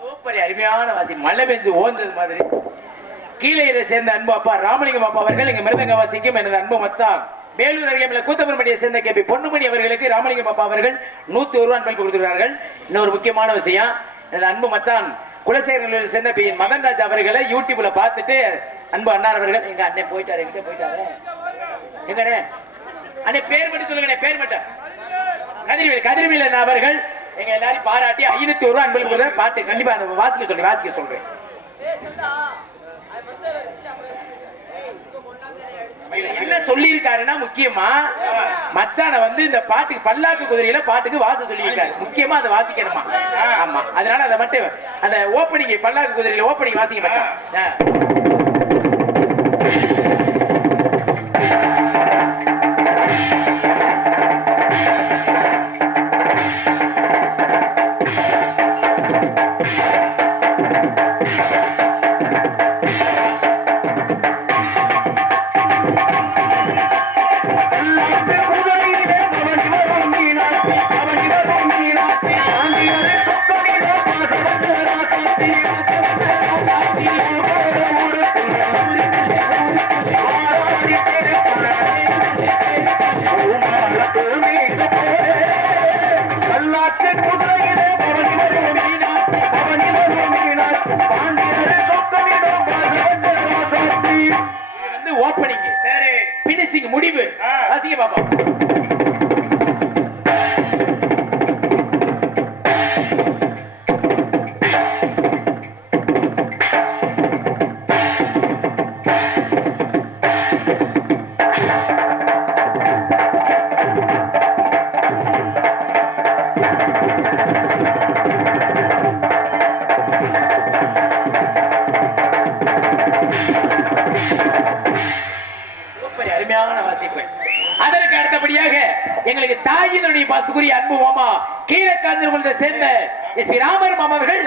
சூப்பர், அருமையான வாசி. மழை பெஞ்சு ஓந்தது மாதிரி. கீழே சேர்ந்த அன்பு அப்பா ராமலிங்கம் அப்பா அவர்கள் இங்க மிருதங்க வாசிக்கும் எனது அன்பு மச்சான் வேலூர் அருகே கூத்தபுரம்பட்டியை சேர்ந்த கேபி பொன்னுமணி அவர்களுக்கு ராமலிங்கம் அப்பா அவர்கள் 101 ரூபாய் அன்பளிப்பு கொடுத்திருக்கிறார்கள். இன்னொரு முக்கியமான விஷயம், எனது அன்பு மச்சான் குலசேகரங்களில் சேர்ந்த பி மதன்ராஜ் அவர்களை யூடியூப்ல பார்த்துட்டு அன்பு அண்ணார் அவர்கள் எங்க அண்ணன் போயிட்டாரு, எங்க போயிட்டாரு, எங்கண்ணே அண்ணே பேர் மட்டும் சொல்லுங்க, பேர் மட்டும் கதிர்வேல் அண்ணா அவர்கள் எங்க எல்லாரும் பாராட்டி 501 ரூபாய் அன்பளிப்பு கொடுத்தாரு. பாட்டு கண்டிப்பா வாசிக்க சொல்றேன். என்ன சொல்லி இருக்காருன்னா, முக்கியமா மச்சான வந்து இந்த பாட்டுக்கு பல்லாக்கு குதிரையில பாட்டுக்கு வாச சொல்லி இருக்காரு. முக்கியமா அதை வாசிக்கணுமா? ஆமா, அதனால அதை மட்டும் அந்த ஓப்பனிங் பல்லாக்கு குதிரையில ஓப்பனிங் வாசிக்க மச்சான். முடிவு வாசிக்க பாப்பா. அதற்கு அடுத்தபடியாக எங்களுக்கு தாயினுடைய பாசத்துக்குரிய அன்பு மாமா கீழக்காந்தூர் சேர்ந்த எஸ் பி ராமர் மாமா அவர்கள்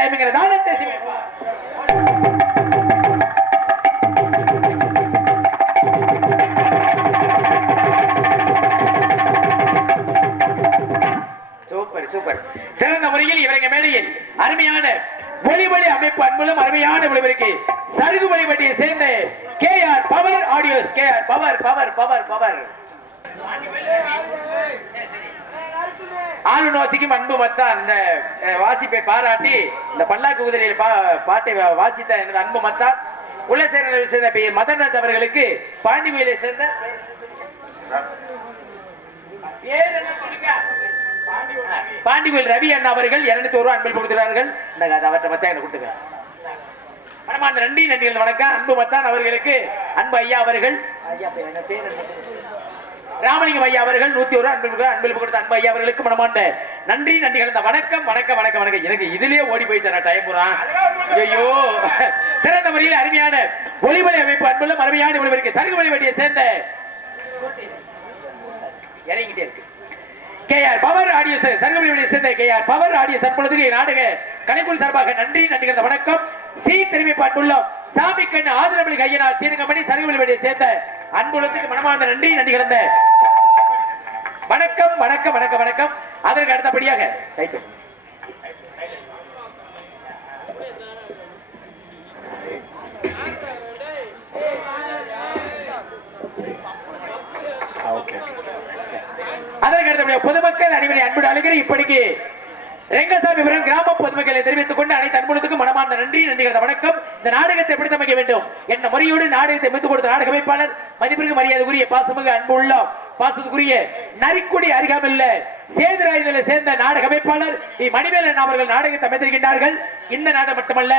சூப்பர் சூப்பர் சிறந்த முறையில் இவரங்க மேடையில் அருமையான ஒளிவழி அமைப்பு அன்புலம் அருமையான ஒளிவருக்கு சருகு வழிபட்டியை சேர்ந்த KR power audios KR power power power power ஆளுநோசிக்கும் அன்பு மச்சான் இந்த வாசிப்பை பாராட்டி இந்த பல்லாக்கு குதிரையில் பாட்டை வாசித்த எனது அன்பு மச்சான் குலசேகரங்களில் சேர்ந்த பி மதன்ராஜ் அவர்களுக்கு பாண்டிகோயிலை சேர்ந்த பாண்டிகோயில் ரவி அண்ணா அவர்கள் 201 ரூபாய் அன்பளிப்பு கொடுக்கிறார்கள். அவற்றை மச்சான் என்ன கொடுத்துங்க. மனமார்ந்த நன்றி நன்றிகள் வணக்கம். அன்பு மச்சான் அவர்களுக்கு அன்பு ஐயா அவர்கள் ராமலிங்கம் ஐயா அவர்கள் 101 ரூபாய் அன்பளிப்பு கொடுத்த அன்பு ஐயா அவர்களுக்கு மனமார்ந்த நன்றி நன்றிகள். வணக்கம் வணக்கம் வணக்கம் வணக்கம். எனக்கு இதுலயே ஓடி போயிடுச்சு நான் டைம் போறான். ஐயோ, சிறந்த முறையில் அருமையான ஒளிமலை அமைப்பு அன்புள்ள அருமையான ஒளிவருக்கு சருகு வழிபட்டியை சேர்ந்த இறங்கிட்டே இருக்கு KR பவர் ஆடியோஸ் சருகவழியை சேர்ந்த KR பவர் ஆடியோஸ் அன்புள்ளதுக்கு நாடக கலைக்குழு சார்பாக நன்றி நன்றிகள் வணக்கம். சி தெரிவிப்பாட்டுள்ளோம் சாமி கண்ணு ஆதரவளி கையனார் சீனகமணி சருகவழியை சேர்ந்த அன்புள்ளதுக்கு மனமார்ந்த நன்றி நன்றிகள். வணக்கம் வணக்கம் வணக்கம் வணக்கம். அதற்கு அடுத்தபடியாக அதற்கு அடுத்தபடியாக பொதுமக்கள் அனைவரை அன்புடன் அழைக்கிறேன். இப்படிக்கு ரெங்கசாமிபுரம் கிராம பொதுமக்களை தெரிவித்துக் கொண்டு அனைத்து அன்புகளுக்கும் மனமார்ந்த நன்றி நன்றிகள் வணக்கம். இந்த நாடகத்தை எப்படி அமைக்க வேண்டும் என்ன முறையோடு நாடகத்தை அமைத்துக் கொடுத்த நாடக அமைப்பாளர் மதிப்பிற்கு மரியாதைக்குரிய பாசமிகு அன்பு உள்ளம் பாசத்துக்குரிய நரிக்குடி அருகாமையில் சேதுராயுதலை சேர்ந்த நாடக அமைப்பாளர் மணிவேலன் அவர்கள் நாடகத்தை அமைத்திருக்கின்றார்கள். இந்த நாடகம் மட்டுமல்ல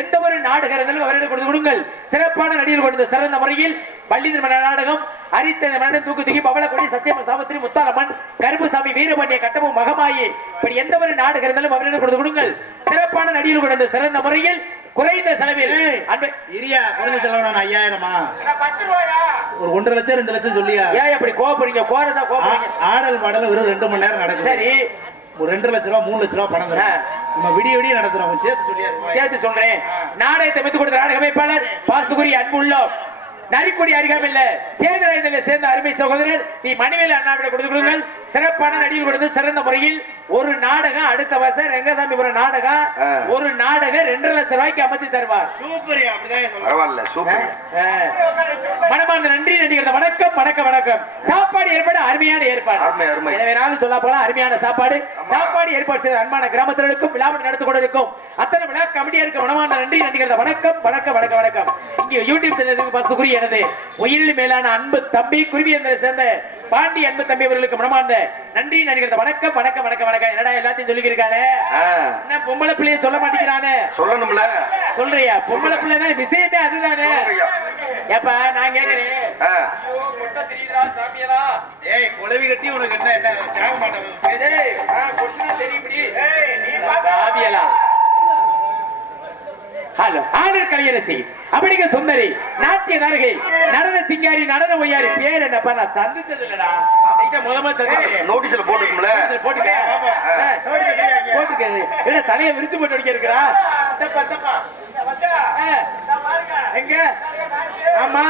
எந்த ஒரு நாடக இருந்தாலும் அவரிடம் கொடுத்து கொடுங்கள். சிறப்பான நடிகர் கொடுத்த சிறந்த முறையில் பள்ளி நாடகம் அரித்த மன்னன் தூக்கு தூக்கி பவளக்கொடி சத்தியம சாமத்திரி முத்தாலம்மன் கருப்புசாமி வீரபாண்டிய கட்டமும் மகமாயி இப்படி எந்த ஒரு நாடகம் இருந்தாலும் அவரிடம் கொடுத்து கொடுங்கள். சிறப்பான நடிகர் கொடுத்த சிறந்த முறையில் குறைந்த செலவில் குறைந்த செலவு 5000 ஒரு 1.5 லட்சம் 2 லட்சம் சொல்லியா ஏன் அப்படி கோபப்படுறீங்க? கோரதா கோபப்படுறீங்க. ஆடல் பாடல் வெறும் 2 மணி நேரம் நடக்குது. சரி, ஒரு 2 லட்சம் ரூபாய் 3 லட்சம் ரூபாய் பணம் நம்ம விடிய விடிய நடத்துறோம். சேர்த்து சொல்றேன். நாடகத்தை அமைத்துக் கொடுத்த நாடக அமைப்பாளர் பாசத்துக்குரிய அன்பு உள்ளோம் நரிக்குடி அருகாமையில் சேதுராயுதலை சேர்ந்த அருமை சகோதரர் மணிவேலு அண்ணாவிடம் கொடுத்து கொடுங்கள். சிறப்பான நடிகர் கொடுத்து சிறந்த முறையில் ஒரு நாடகம் அடுத்த வருஷம் ரெங்கசாமிபுரம் நாடகம் ஒரு நாடகம் 2.5 லட்சம் ரூபாய்க்கு அமைத்து தருவார். சூப்பரியா அப்படிதான் பரவாயில்ல சூப்பர். மனமார்ந்த நன்றி நடிகர் வணக்கம் வணக்கம் வணக்கம். சாப்பாடு ஏற்பாடு அருமையான ஏற்பாடு. எனவே நானும் சொல்ல போலாம் அருமையான சாப்பாடு ஏற்பாடு செய்த அன்பான கிராமத்தினருக்கும் விழாவை நடத்தி கொண்டிருக்கும் அத்தனை விழா கமிட்டியாருக்கு மனமார்ந்த நன்றி நடிகர் வணக்கம் வணக்கம் வணக்கம் வணக்கம். இங்கே யூடியூப் சேனலுக்கு பசுக்குரிய எனது உயிரில் மேலான அன்பு தம்பி குருவியந்தரை சேர்ந்த பாண்டி அன்பு தம்பி அவர்களுக்கு மனமார்ந்த நன்றி நடிகர் வணக்கம் வணக்கம் வணக்கம் வணக்கம். என்னடா எல்லாத்தையும் சொல்லிக்கிறானே, என்ன பொம்பளை பிள்ளைய சொல்ல மாட்டேங்கிறானே? சொல்லணும்ல, சொல்றியா? பொம்பளை பிள்ளை தான் விஷயமே அதுதானே. ஏப்பா நான் கேக்குறேன், குழவி கட்டி உனக்கு என்ன சாக மாட்டேன் ஹலோ ஆடர் கலையரசி அப்படிங்க சுந்தரி நாட்டிய நரகை நடன சிங்காரி நடன ஒய்யாரி பேர் என்னப்பா? நான் சந்திச்சது இல்லடா. நோட்டீஸ்ல போட்டுக்கல போட்டுக்க என்ன தலையை விரிச்சு போட்டு அடிக்க இருக்கிறா? எங்க ஆமா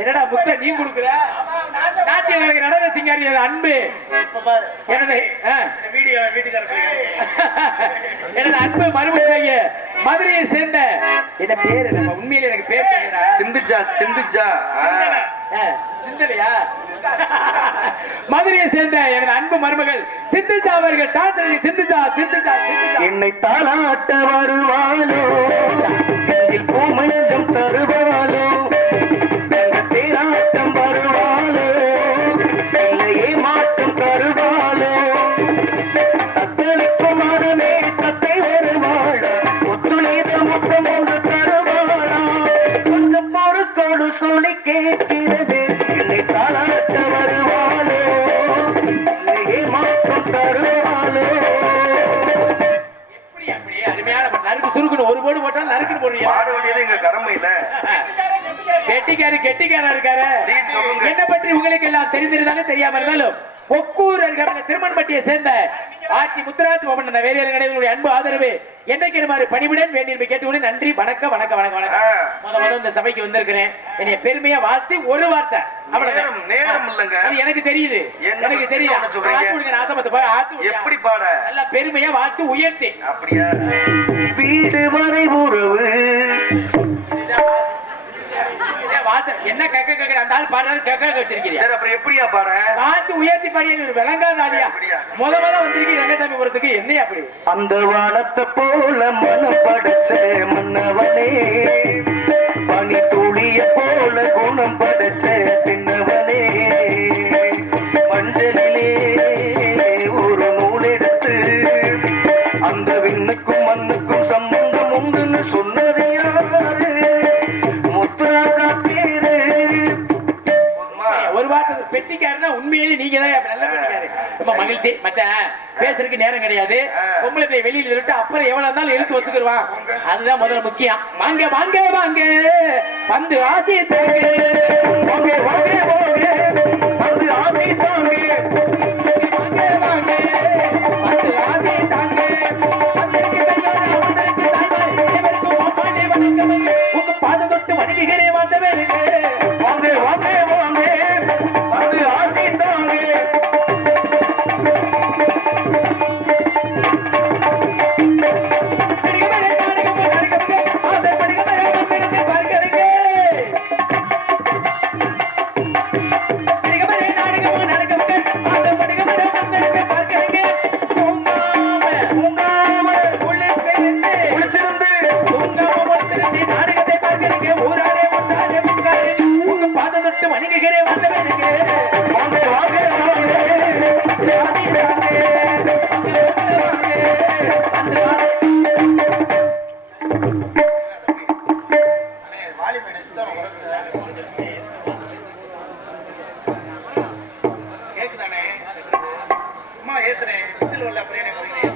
என்னடா முத்த நீ கொடுக்குற? நாட்டிய நரகை நடன சிங்காரி அன்பு எனது எனது அன்பு மறுபடிய மதுரையை சேர்ந்த என்ன பேரு நம்ம உண்மையில எனக்கு பேர் தெரியல. சிந்துஜா சிந்துஜா சிந்தலையா? மதுரையை சேர்ந்த எனது அன்பு மருமகள் சிந்துஜா அவர்கள் டாக்டர் சிந்துஜா சிந்துஜா சிந்துஜா என்னை தாளாட்ட வருவாளோ பூமஞ்சம் தருவாளோ தேராட்டம் வருவாளோ இல்லையே மாற்றம் தருவாளோ தத்தளிக்கும் மனமே தத்தை வருவாள ஒத்துழைத முத்தம் ஒன்று தருவாளா கொஞ்சம் பொறுக்கோடு சொல்லி கேட்கிறது என்னை தாளாட்ட வருவாளோ இல்லையே மாற்றம் தருவாளோ. அருமையான நறுக்கு சுருக்குன்னு ஒரு போடு போட்டா நறுக்கு போடுறீங்க. பாட வேண்டியது எங்க கடமையில. கெட்டிக்காரா இருக்காரு. என்ன பற்றி உங்களுக்கு எல்லாம் தெரிந்திருந்தாலும் தெரியாம இருந்தாலும் ஒக்கூர் திருமண்பட்டியை சேர்ந்த ஆட்சி முத்துராஜ் ஓபன் வேலையாளர்களுடைய அன்பு ஆதரவு என்னைக்கு மாதிரி பணிவுடன் வேண்டிய கேட்டுக்கொண்டு நன்றி வணக்கம் வணக்கம் வணக்கம் வணக்கம். முதல்ல இந்த சபைக்கு வந்திருக்கிறேன். என்னைய பெருமையா வாழ்த்து ஒரு வார்த்தை நேரம் இல்லங்க. எனக்கு தெரியுது எனக்கு தெரியும். எப்படி பாட நல்ல பெருமையா வாழ்த்து உயர்த்தி அப்படியா? வீடு வரை உறவு என்ன கக்க கக்க அந்த ஆள் பாடுறாரு கக்க வச்சிருக்கீங்க. சரி அப்புறம் எப்படியா பாட? பார்த்து உயர்த்தி பாடிய விளங்காத ஆடியா முதல்ல வந்திருக்கீங்க ரங்கசாமிபுரத்துக்கு. என்ன அப்படி அந்த வானத்தை போல மனம் படைச்ச மன்னவனே பனி துளிய போல குணம் படைச்ச பின்னவனே மஞ்சளிலே ஒரு நூல் எடுத்து அந்த விண்ணுக்கும் மண்ணுக்கும் சம்பந்தம் உண்டுன்னு சொன்னது யாரு? முத்துராஜா பேரு. ஒரு வார்த்தை பெட்டிக்காரனா உண்மையிலே நீங்க தான் நல்ல பெட்டிக்காரு. ரொம்ப மகிழ்ச்சி மச்சான். பேசுறதுக்கு நேரம் கிடையாது. பொம்பளை போய் வெளியில விட்டு அப்புறம் எவ்வளவு இருந்தாலும் எடுத்து வச்சுக்கிடுவான். அதுதான் முதல்ல முக்கியம். வாங்க வாங்க வாங்க வந்து ஆசை தாங்க வாங்க வாங்க வாங்க வந்து ஆசை தாங்க வாங்க வாங்க வந்து ஆசை தாங்க உங்க பாதம் தொட்டு வணங்குகிறேன் வந்தவருக்கு வாங்க வாங்க வாங்க வந்து ஆசை தாங்க. கேக்குதானே? அம்மா ஏத்துறேன். அப்புறம் என்ன